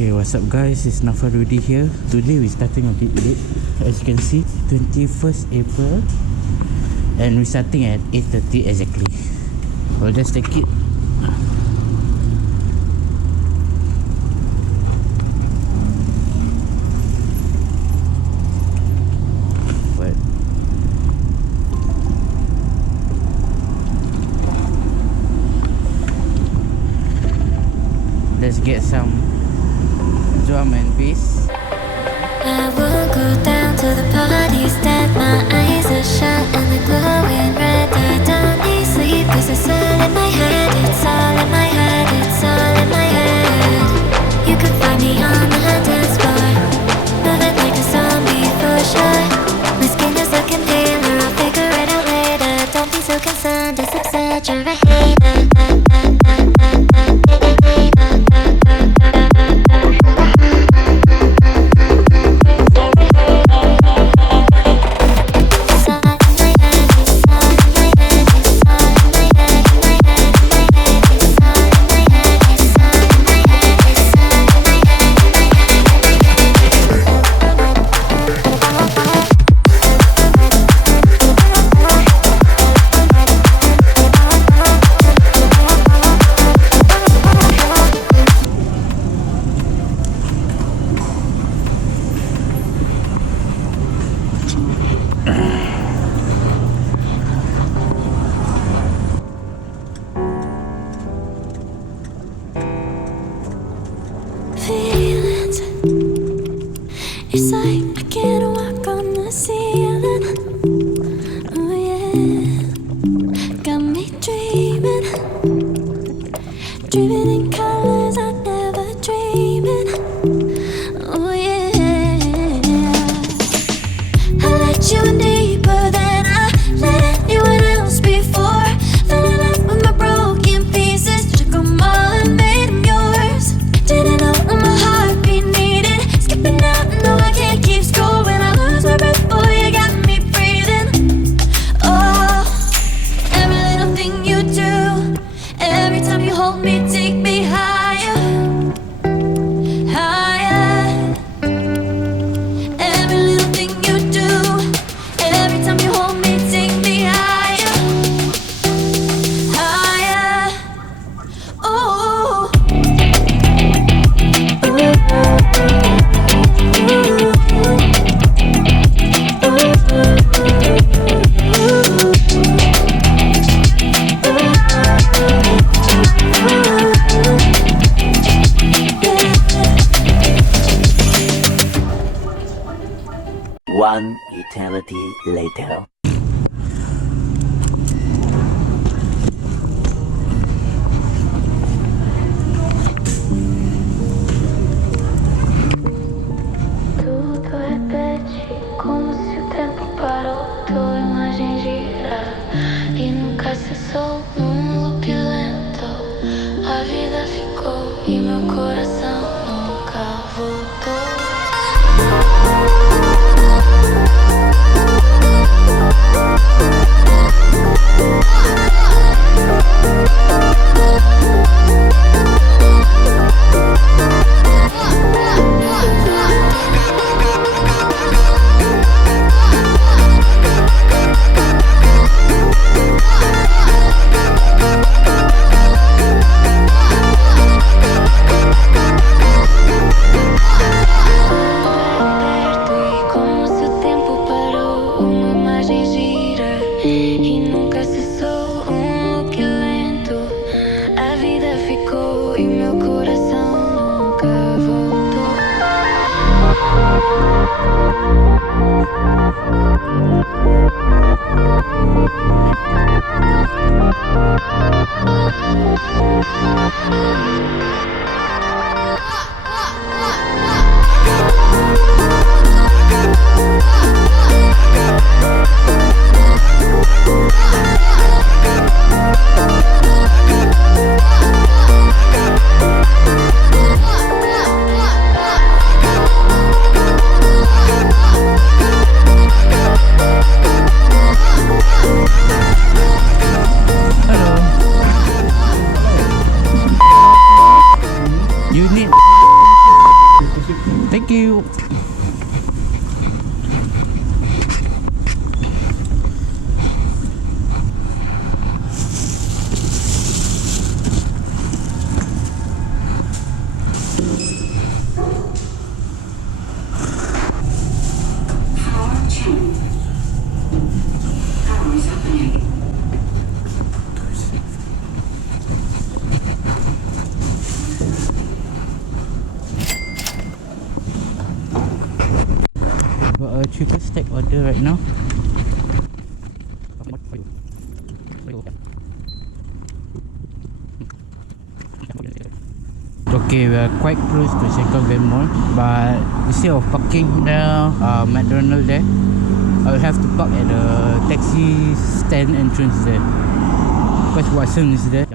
Okay, what's up guys, it's Nafarudi here. Today we're starting a bit late. As you can see, 21st April, and we're starting at 8:30 exactly. We'll just take it. But let's get some drum and bass. I won't go down to the parties that my eyes are shut and they're glowing red. I don't need sleep 'cause it's all in my head. It's all in my head. It's all in my head. You could find me on the dance floor, moving like a zombie for sure. My skin is looking paler, I'll figure it out later. Don't be so concerned, it's absurd, you're a hater. Feelings, it's like I can't walk on the ceiling. Oh yeah, got me dreaming, dreaming in colors I never dreamed in. Oh yeah, I let you in deeper than I let anyone else before. Fell in love with my broken pieces, took 'em all and made 'em yours. Didn't know my heartbeat needed skipping out, no I can't keep score. When I lose my breath, boy, you got me breathing. Oh, every little thing you do, every time you hold me, take me higher, higher. Every little thing you do, every time you hold me, take me higher, higher. Oh. One eternity later. Tudo repete como se o tempo parou. Tua imagem gira e nunca cessou. Num loop lento, a vida ficou e meu coração nunca voltou. You need triple stack order right now. Okay, we are quite close to Sengkang Grand Mall, but instead of parking there, McDonald there, I will have to park at the taxi stand entrance there, because Watson is there.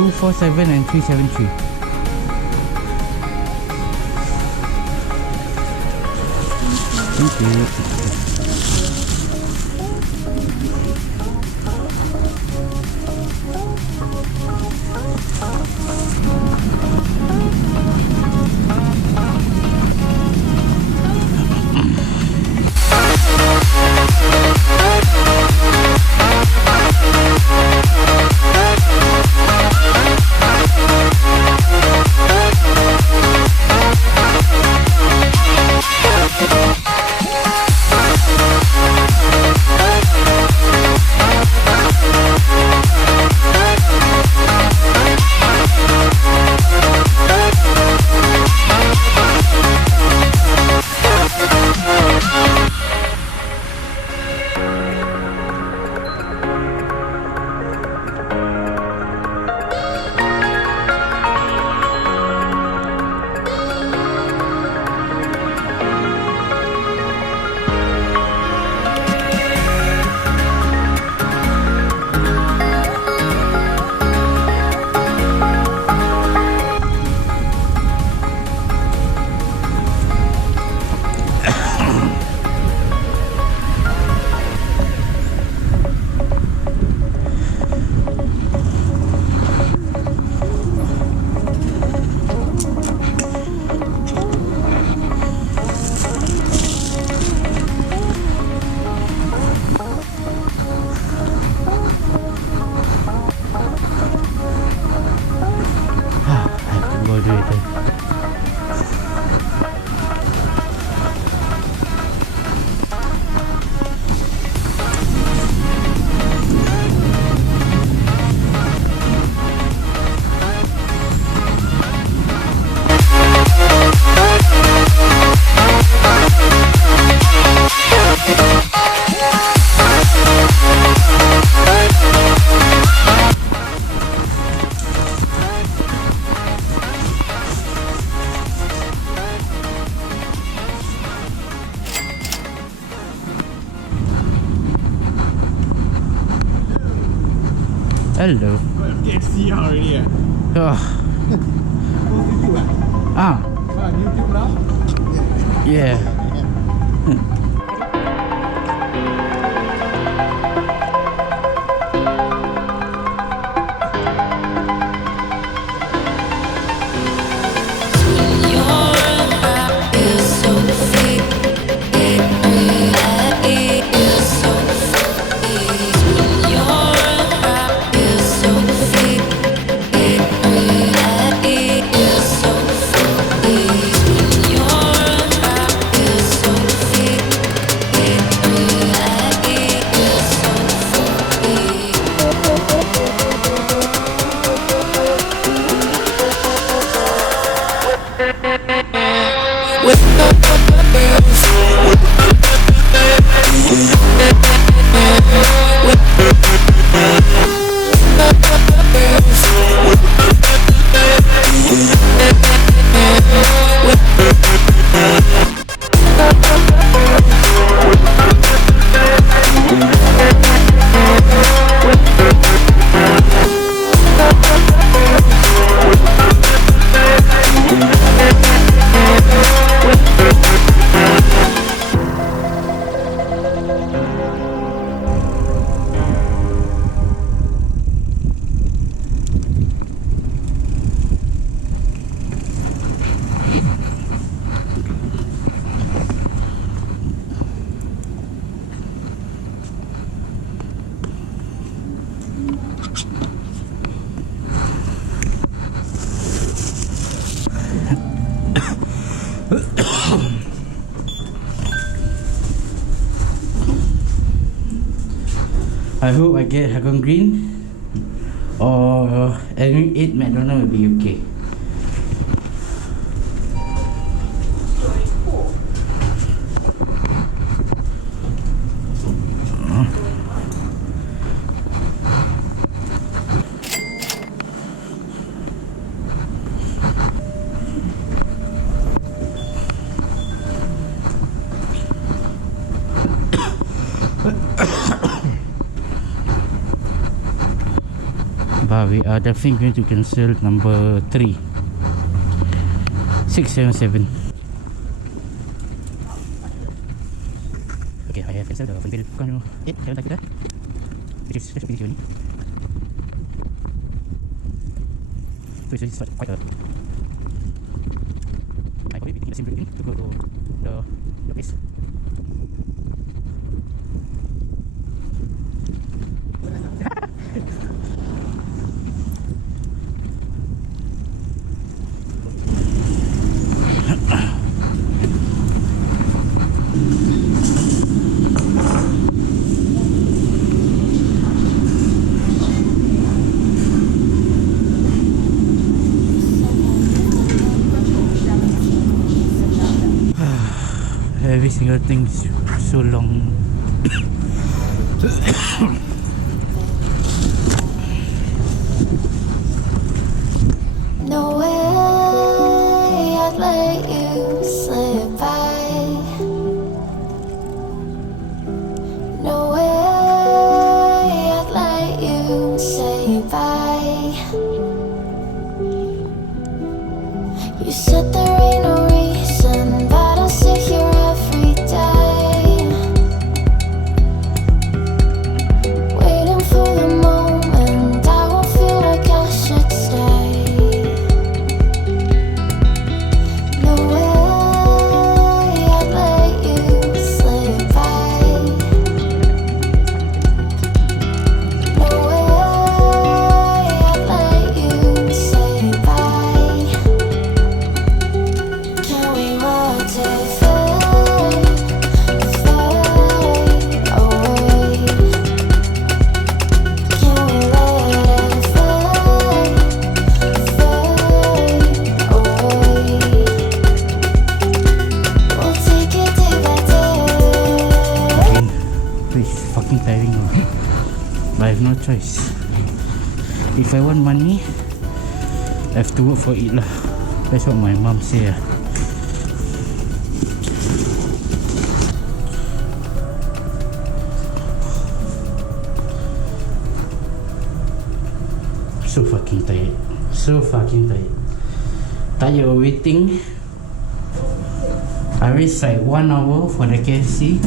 247 and 373. Thank you. Hello. KFC already. Oh. Ah. YouTube now? Yeah. You're I hope I get Hagong Green or any 8 McDonald will be okay. But we are definitely going to cancel number 3 677. Okay, I have cancelled the phone bill. Bukan 8 jalan tak kita, which is just finish only. So it's quite a I call it between the same building to go to the place. Every single thing is so long. No way I'd let you slip by. No way I'd let you say bye. You said there ain't no reason, but I'll sit here every day, waiting for the moment I won't feel like I should stay. No way I'd let you slip by. No way I'd let you say bye. Can we watch it fade, fade away? Can we let it fade, fade away? We'll take it day by day. Again, it's fucking tiring now. But I have no choice. If I want money, I have to work for it lah. That's what my mom say lah. So fucking tired. So fucking tired. Tired of waiting. I waste like 1 hour for the KFC.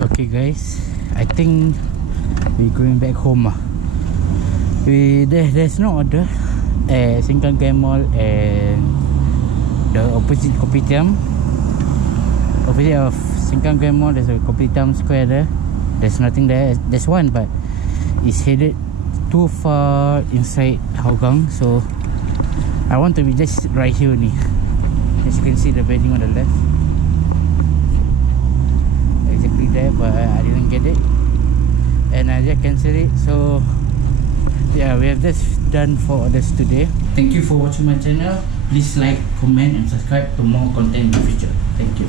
Okay guys, I think we're going back home lah. There's no order at Sengkang Game Mall and the opposite Kopitiam. Opposite of Sengkang Game Mall, there's a Kopitiam Square there. There's nothing there. There's one, but it's headed too far inside Hougang, so I want to be just right here only. As you can see, the building on the left, exactly there, but I didn't get it and I just cancelled it. So yeah, we have just done 4 orders today. Thank you for watching my channel. Please like, comment and subscribe to more content in the future. Thank you.